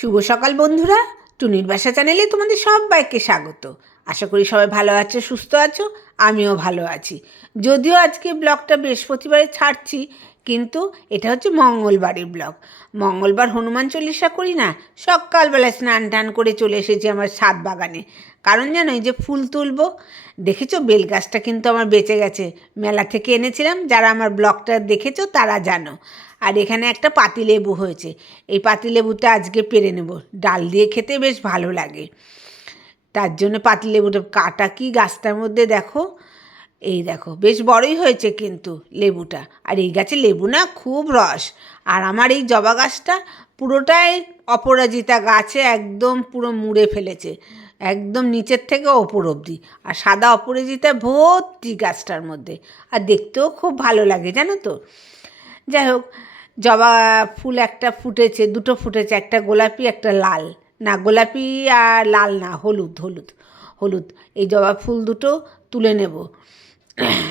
শুভ সকাল বন্ধুরা। টুনির বাসা চ্যানেলে তোমাদের সবাইকে স্বাগত। আশা করি সবাই ভালো আছো, সুস্থ আছো, আমিও ভালো আছি। যদিও আজকে ব্লগটা বৃহস্পতিবারে ছাড়ছি, কিন্তু এটা হচ্ছে মঙ্গলবারের ব্লগ। মঙ্গলবার হনুমান চল্লিশা করি না, সকালবেলা স্নান টান করে চলে এসেছি আমার ছাদ বাগানে। কারণ জানো, এই যে ফুল তুলবো, দেখেছ? বেল গাছটা কিন্তু আমার বেঁচে গেছে। মেলা থেকে এনেছিলাম, যারা আমার ব্লগটা দেখেছ তারা জানো। আর এখানে একটা পাতিলেবু হয়েছে। এই পাতিলেবুটা আজকে পেরে নেব। ডাল দিয়ে খেতে বেশ ভালো লাগে। তার জন্য পাতিলেবুটা কাটা কি গাছটার মধ্যে দেখো? এই দেখো, বেশ বড়ই হয়েছে কিন্তু লেবুটা। আর এই গাছে লেবু না খুব রস। আর আমার এই জবা গাছটা পুরোটাই অপরাজিতা গাছে একদম পুরো মুড়ে ফেলেছে। একদম নিচের থেকে ওপর অবধি। আর সাদা অপরাজিতা ভর্তি গাছটার মধ্যে। আর দেখতেও খুব ভালো লাগে, জানো তো? যাই হোক, জবা ফুল একটা ফুটেছে, দুটো ফুটেছে, একটা গোলাপি, একটা লাল। না, গোলাপি আর লাল না, হলুদ হলুদ হলুদ। এই জবা ফুল দুটো তুলে নেব।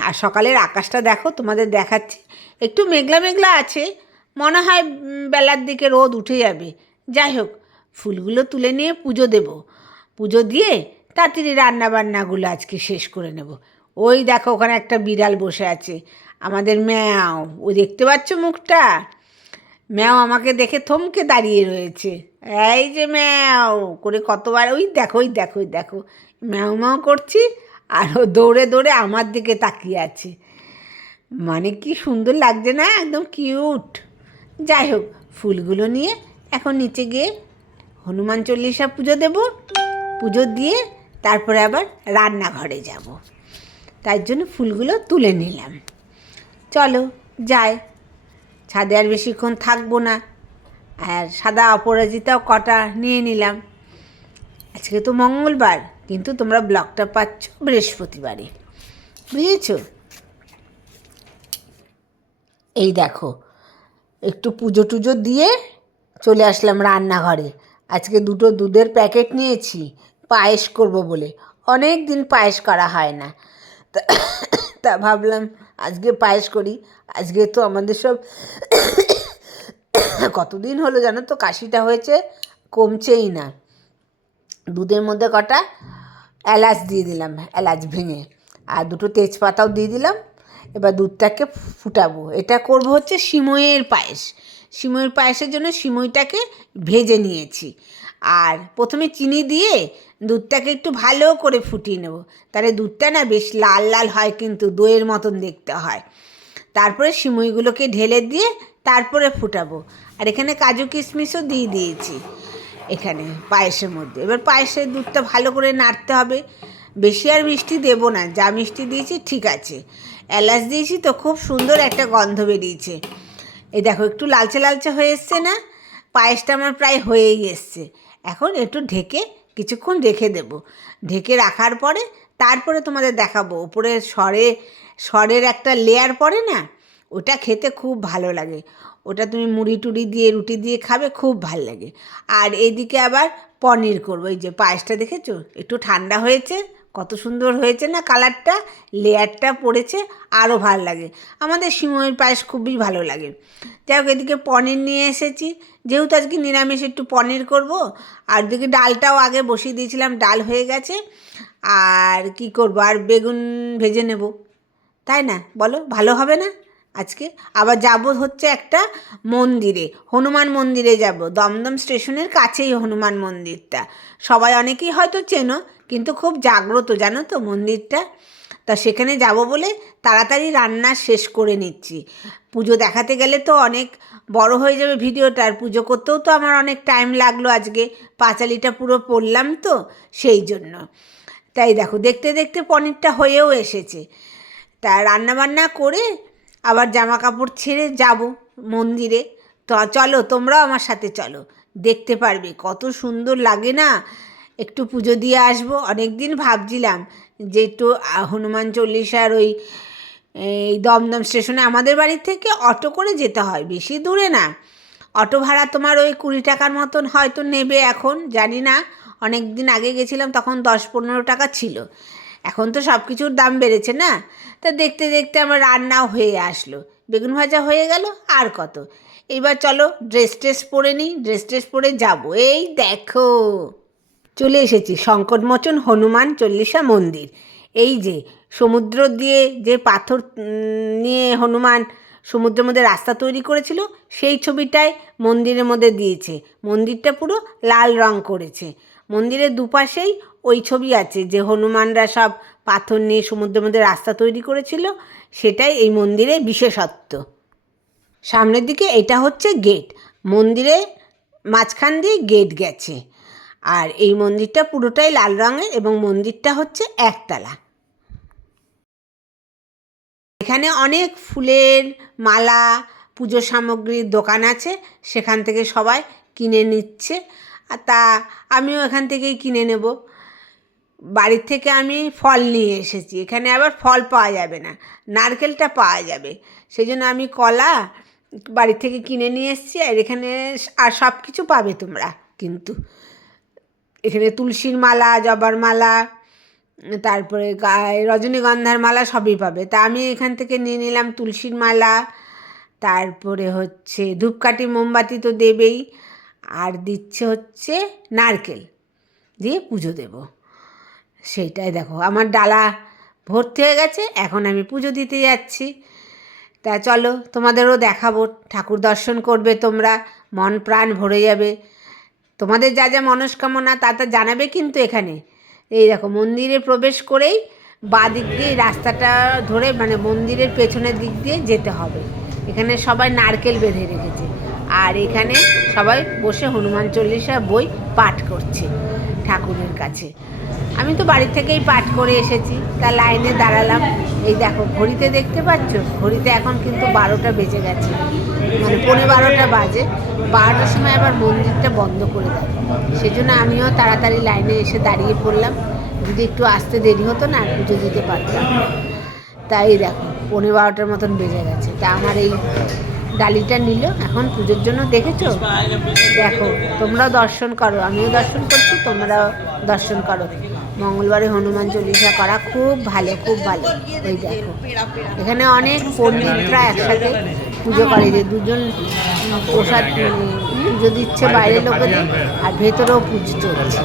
আর সকালের আকাশটা দেখো, তোমাদের দেখাচ্ছি। একটু মেঘলা মেঘলা আছে, মনে হয় বেলার দিকে রোদ উঠে যাবে। যাই হোক, ফুলগুলো তুলে নিয়ে পুজো দেব। পুজো দিয়ে তাড়াতাড়ি রান্নাবান্নাগুলো আজকে শেষ করে নেব। ওই দেখো, ওখানে একটা বিড়াল বসে আছে। আমাদের ম্যাও, ও দেখতে পাচ্ছ মুখটা? ম্যাও আমাকে দেখে থমকে দাঁড়িয়ে রয়েছে। এই যে ম্যাও, করে কতবার, ওই দেখো ওই দেখো ওই দেখো। ম্যাও ম্যাও করছি, আর ও দৌড়ে দৌড়ে আমার দিকে তাকিয়ে আছে। মানে কি সুন্দর লাগছে না? একদম কিউট। যাই হোক, ফুলগুলো নিয়ে এখন নিচে গিয়ে হনুমান চল্লিশা পুজো দেব। পুজো দিয়ে তারপরে আবার রান্নাঘরে যাব। তার জন্য ফুলগুলো তুলে নিলাম। চলো, যাই। ছাদে আর বেশিক্ষণ থাকব না। আর সাদা অপরাজিতাও কটা নিয়ে নিলাম। আজকে তো মঙ্গলবার, কিন্তু তোমরা ব্লগটা পাচ্ছ বৃহস্পতিবারে। বুঝেছ? এই দেখো, একটু পুজো টুজো দিয়ে চলে আসলাম রান্নাঘরে। আজকে দুটো দুধের প্যাকেট নিয়েছি। পায়েস করব বলে। অনেক দিন পায়েস করা হয় না। তা ভাবলাম আজকে পায়েস করি। আজকে তো আমাদের সব কতদিন হলো জানো তো কাশিটা হয়েছে, কমছেই না। দুধের মধ্যে কটা এলাচ দিয়ে দিলাম, এলাচ ভেঙে। আর দুটো তেজপাতাও দিয়ে দিলাম। এবার দুধটাকে ফুটাবো। এটা করব হচ্ছে সিমইয়ের পায়েস। সিমইয়ের পায়েসের জন্য সিমইটাকে ভেজে নিয়েছি। আর প্রথমে চিনি দিয়ে দুধটাকে একটু ভালো করে ফুটিয়ে নেব। তাহলে দুধটা না বেশ লাল লাল হয় কিন্তু দইয়ের মতন দেখতে হয়। তারপরে সিমুইগুলোকে ঢেলে দিয়ে তারপরে ফুটাবো। আর এখানে কাজু কিশমিশও দিয়ে দিয়েছি এখানে পায়েসের মধ্যে। এবার পায়েসের দুধটা ভালো করে নাড়তে হবে। বেশি আর মিষ্টি দেবো না, যা মিষ্টি দিয়েছি ঠিক আছে। এলাচ দিয়েছি তো খুব সুন্দর একটা গন্ধ বেরিয়েছে। এই দেখো একটু লালচে লালচে হয়ে এসছে না? পায়েসটা আমার প্রায় হয়েই এসছে। এখন একটু ঢেকে কিছুক্ষণ রেখে দেব। ঢেকে রাখার পরে তারপরে তোমাদের দেখাবো। উপরে সরে, সরের একটা লেয়ার পড়ে না, ওটা খেতে খুব ভালো লাগে। ওটা তুমি মুড়ি টুড়ি দিয়ে, রুটি দিয়ে খাবে, খুব ভালো লাগে। আর এদিকে আবার পনির করব। এই যে পায়েসটা দেখেছ? একটু ঠান্ডা হয়েছে। কত সুন্দর হয়েছে না কালারটা, লেয়ারটা পড়েছে আরও ভালো লাগে। আমাদের সিমইয়ের পায়েস খুবই ভালো লাগে। যাই হোক, এদিকে পনির নিয়ে এসেছি। যেহেতু আজকে নিরামিষ, একটু পনির করব। আর দিকে ডালটাও আগে বসিয়ে দিয়েছিলাম, ডাল হয়ে গেছে। আর কি করব? আর বেগুন ভেজে নেব। তাই না? বলো, ভালো হবে না আজকে? আবার যাব হচ্ছে একটা মন্দিরে, হনুমান মন্দিরে যাব। দমদম স্টেশনের কাছেই হনুমান মন্দিরটা। সবাই অনেকেই হয়তো চেনো কিন্তু খুব জাগ্রত, জানো তো মন্দিরটা? তা সেখানে যাব বলে তাড়াতাড়ি রান্না শেষ করে নিচ্ছি। পুজো দেখাতে গেলে তো অনেক বড় হয়ে যাবে ভিডিওটা, আর পুজো করতেও তো আমার অনেক টাইম লাগল আজকে। পাঁচালিটা পুরো পড়লাম তো সেই জন্য। তাই দেখো, দেখতে দেখতে পনিরটা হয়েও এসেছে। তা রান্নাবান্না করে আবার জামা কাপড় ছেড়ে যাব মন্দিরে। তো চলো, তোমরাও আমার সাথে চলো। দেখতে পারবে, কত সুন্দর লাগে না? একটু পুজো দিয়ে আসব। অনেক দিন ভাবছিলাম যে একটু হনুমান চল্লিশার ওই, এই দমদম স্টেশনে আমাদের বাড়ির থেকে অটো করে যেতে হয়, বেশি দূরে না। অটো ভাড়া তোমার ওই কুড়ি টাকার মতন হয়তো নেবে এখন, জানি না। অনেক দিন আগে গেছিলাম, তখন দশ পনেরো টাকা ছিল। এখন তো সব কিছুর দাম বেড়েছে না? তা দেখতে দেখতে আমার রান্নাও হয়ে আসলো। বেগুন ভাজা হয়ে গেল, আর কত? এইবার চলো ড্রেস ট্রেস পরে নিই ড্রেস ট্রেস পরে যাব। এই দেখো। চলে এসেছি। সংকটমোচন হনুমান চল্লিশা মন্দির। এই যে, সমুদ্র দিয়ে যে পাথর নিয়ে হনুমান সমুদ্রের মধ্যে রাস্তা তৈরি করেছিল, সেই ছবিটাই মন্দিরের মধ্যে দিয়েছে। মন্দিরটা পুরো লাল রং করেছে। মন্দিরের দুপাশেই ওই ছবি আছে যে, হনুমানরা সব পাথর নিয়ে সমুদ্রের মধ্যে রাস্তা তৈরি করেছিল, সেটাই এই মন্দিরের বিশেষত্ব। সামনের দিকে এটা হচ্ছে গেট। মন্দিরে মাঝখান দিয়ে গেট গেছে। আর এই মন্দিরটা পুরোটাই লাল রঙের এবং মন্দিরটা হচ্ছে একতলা। এখানে অনেক ফুলের মালা, পুজো সামগ্রীর দোকান আছে, সেখান থেকে সবাই কিনে নিচ্ছে। আর তা আমিও এখান থেকেই কিনে নেব। বাড়ির থেকে আমি ফল নিয়ে এসেছি, এখানে আবার ফল পাওয়া যাবে না, নারকেলটা পাওয়া যাবে। সেই জন্য আমি কলা বাড়ি থেকে কিনে নিয়ে এসেছি, আর এখানে আর সব কিছু পাবে তোমরা কিন্তু। এখানে তুলসীর মালা, জবার মালা, তারপরে রজনীগন্ধার মালা সবই পাবে। তা আমি এখান থেকে নিয়ে নিলাম তুলসীর মালা, তারপরে হচ্ছে ধূপকাঠি, মোমবাতি তো দেবেই, আর দিচ্ছে হচ্ছে নারকেল, দিয়ে পুজো দেব। সেইটাই দেখো, আমার ডালা ভর্তি হয়ে গেছে, এখন আমি পুজো দিতে যাচ্ছি। তা চলো, তোমাদেরও দেখাবো, ঠাকুর দর্শন করবে তোমরা, মন প্রাণ ভরে যাবে। তোমাদের যা যা মনস্কামনা তা তা জানাবে কিন্তু এখানে। এই দেখো, মন্দিরে প্রবেশ করেই বা দিক দিয়ে রাস্তাটা ধরে মানে মন্দিরের পেছনের দিক দিয়ে যেতে হবে। এখানে সবাই নারকেল বেঁধে রেখেছে। আর এখানে সবাই বসে হনুমান চল্লিশা বই পাঠ করছে ঠাকুরের কাছে। আমি তো বাড়ি থেকেই পাঠ করে এসেছি, তা লাইনে দাঁড়ালাম। এই দেখো, ঘড়িতে দেখতে পাচ্ছ? ঘড়িতে এখন কিন্তু বারোটা বেজে গেছে। মানে পনেরো বারোটা বাজে। বারোটার সময় আবার মন্দিরটা বন্ধ করে দেয়। সেজন্য আমিও তাড়াতাড়ি লাইনে এসে দাঁড়িয়ে পড়লাম। যদি একটু আসতে দেরি হতো না পুজো দিতে পারতাম। তাই দেখো, পৌনে বারোটার মতন বেজে গেছে। তা আমার এই ডালিটা নিল। এখন পুজোর জন্য দেখেছ? দেখো তোমরাও দর্শন করো। আমিও দর্শন করছি, তোমরাও দর্শন করো। মঙ্গলবারে হনুমান চল্লিশা করা খুব ভালো খুব ভালো। ওই দেখো। এখানে অনেক পণ্ডিতরা একসাথে পুজো করে যে দুজন প্রসাদ পুজো দিচ্ছে বাইরের লোকেদের, আর ভেতরেও পুজো চলছে।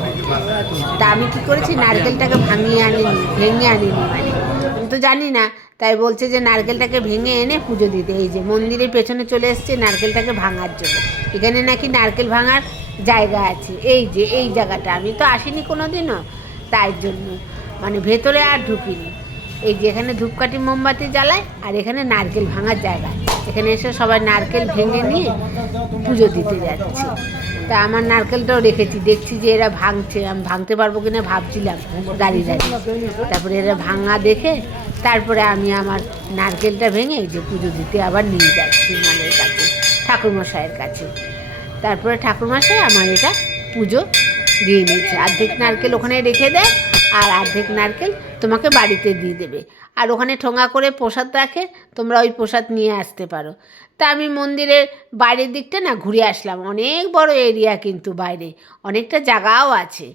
তা আমি কী করেছি? নারকেলটাকে ভাঙিয়ে আনিনি, ভেঙে আনিনি। মানে আমি তো জানি না তাই বলছে যে নারকেলটাকে ভেঙে এনে পুজো দিতে। এই যে মন্দিরের পেছনে চলে এসছে নারকেলটাকে ভাঙার জন্য। এখানে নাকি নারকেল ভাঙার জায়গা আছে। এই যে, এই জায়গাটা। আমি তো আসিনি কোনো দিনও তাই জন্য। মানে ভেতরে আর ঢুকিনি। এই যে এখানে ধূপকাঠি মোমবাতি জ্বালায়, আর এখানে নারকেল ভাঙার জায়গা। এখানে এসে সবাই নারকেল ভেঙে নিয়ে পুজো দিতে যাচ্ছে। তা আমার নারকেলটাও রেখেছি। দেখছি যে এরা ভাঙছে। আমি ভাঙতে পারব কিনা ভাবছিলাম। দাঁড়িয়ে দাঁড়িয়ে। তারপরে এরা ভাঙা দেখে তারপরে আমি আমার নারকেলটা ভেঙে যে পুজো দিতে আবার নিয়ে যাচ্ছি মানের কাছে, ঠাকুরমশাইয়ের কাছে। তারপরে ঠাকুরমশাই আমার এটা পুজো দিয়ে নিয়েছে। অর্ধেক নারকেল ওখানে রেখে দেয় আর অর্ধেক নারকেল তোমাকে বাড়িতে দিয়ে দেবে। আর ওখানে ঠোঙা করে প্রসাদ রাখে, তোমরা ওই প্রসাদ নিয়ে আসতে পারো। তা আমি মন্দিরের বাইরের দিকটা না ঘুরে আসলাম। অনেক বড় এরিয়া কিন্তু বাইরে, অনেকটা জায়গাও আছে।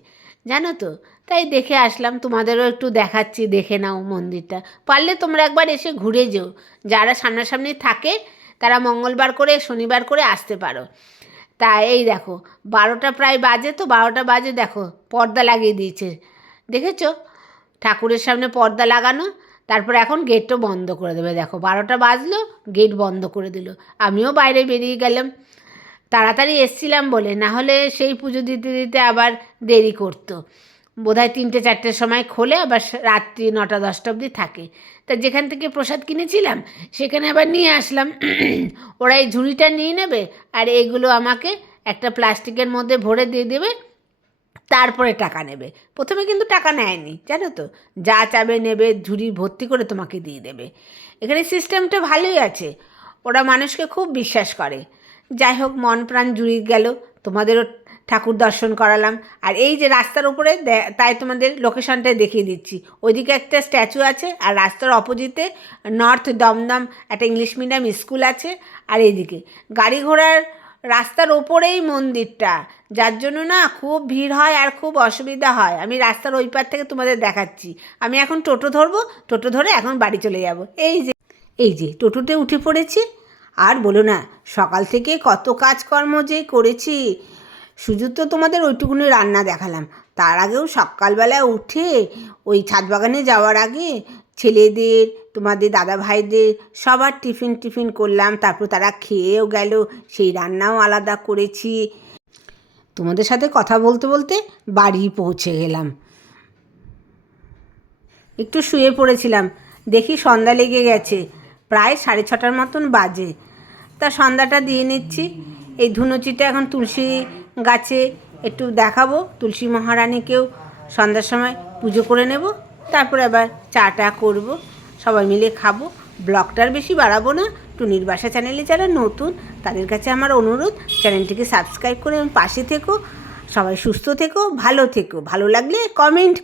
জানো তো? তাই দেখে আসলাম, তোমাদেরও একটু দেখাচ্ছি, দেখে নাও মন্দিরটা। পারলে তোমরা একবার এসে ঘুরে যেও। যারা সামনাসামনি থাকে, তারা মঙ্গলবার করে, শনিবার করে আসতে পারো। তা এই দেখো, বারোটা প্রায় বাজে, তো বারোটা বাজে দেখো, পর্দা লাগিয়ে দিয়েছে। দেখেছ? ঠাকুরের সামনে পর্দা লাগানো, তারপর এখন গেটও বন্ধ করে দেবে। দেখো, বারোটা বাজলো, গেট বন্ধ করে দিল। আমিও বাইরে বেরিয়ে গেলাম। তাড়াতাড়ি এসছিলাম বলে, না হলে সেই পুজো দিতে দিতে আবার দেরি করতো। বোধহয় তিনটে চারটের সময় খোলে, আবার রাত্রি নটা, দশটা অবধি থাকে। তা যেখান থেকে প্রসাদ কিনেছিলাম, সেখানে আবার নিয়ে আসলাম। ওরা এই ঝুড়িটা নিয়ে নেবে আর এগুলো আমাকে একটা প্লাস্টিকের মধ্যে ভরে দিয়ে দেবে, তারপরে টাকা নেবে। প্রথমে কিন্তু টাকা নেয়নি, জানো তো? যা চাবে নেবে, ঝুড়ি ভর্তি করে তোমাকে দিয়ে দেবে। এখানে সিস্টেমটা ভালোই আছে। ওরা মানুষকে খুব বিশ্বাস করে। যাই হোক মন প্রাণ জুড়ি গেল। তোমাদেরও ঠাকুর দর্শন করালাম। আর এই যে রাস্তার উপরে তাই তোমাদের লোকেশনটা দেখিয়ে দিচ্ছি। ওইদিকে একটা স্ট্যাচু আছে, আর রাস্তার অপোজিটে নর্থ দমদম একটা ইংলিশ মিডিয়াম স্কুল আছে, আর এইদিকে। গাড়ি ঘোড়ার রাস্তার ওপরেই মন্দিরটা, যার জন্য না খুব ভিড় হয় আর খুব অসুবিধা হয়। আমি রাস্তার ওই পার থেকে তোমাদের দেখাচ্ছি। আমি এখন টোটো ধরবো, টোটো ধরে এখন বাড়ি চলে যাব। এই যে এই যে টোটোতে উঠে পড়েছি। আর বলো না, সকাল থেকে কত কাজকর্ম যে করেছি। শুধু তো তোমাদের ওইটুকুনি রান্না দেখালাম। তার আগেও সকালবেলায় উঠে ওই ছাদ বাগানে যাওয়ার আগে ছেলেদের, তোমাদের দাদা ভাইদের সবার টিফিন টিফিন করলাম, তারপর তারা খেয়েও গেল, সেই রান্নাও আলাদা করেছি। তোমাদের সাথে কথা বলতে বলতে বাড়ি পৌঁছে গেলাম। একটু শুয়ে পড়েছিলাম, দেখি সন্ধ্যা লেগে গেছে, প্রায় সাড়ে ছটার মতন বাজে। তা সন্ধ্যাটা দিয়ে নিচ্ছি, এই ধুনুচিটা এখন তুলসী গাছে একটু দেখাবো, তুলসী মহারানীকেও সন্ধ্যার সময় পুজো করে নেব, তারপরে আবার চাটা করব, সবাই মিলে খাব। ব্লগটার বেশি বাড়াবো না টুনির বাসা চ্যানেলে যারা নতুন, তাদের কাছে আমার অনুরোধ, চ্যানেলটিকে সাবস্ক্রাইব করে পাশে থেকো, সবাই সুস্থ থেকো, ভালো থেকো, ভালো লাগলে কমেন্ট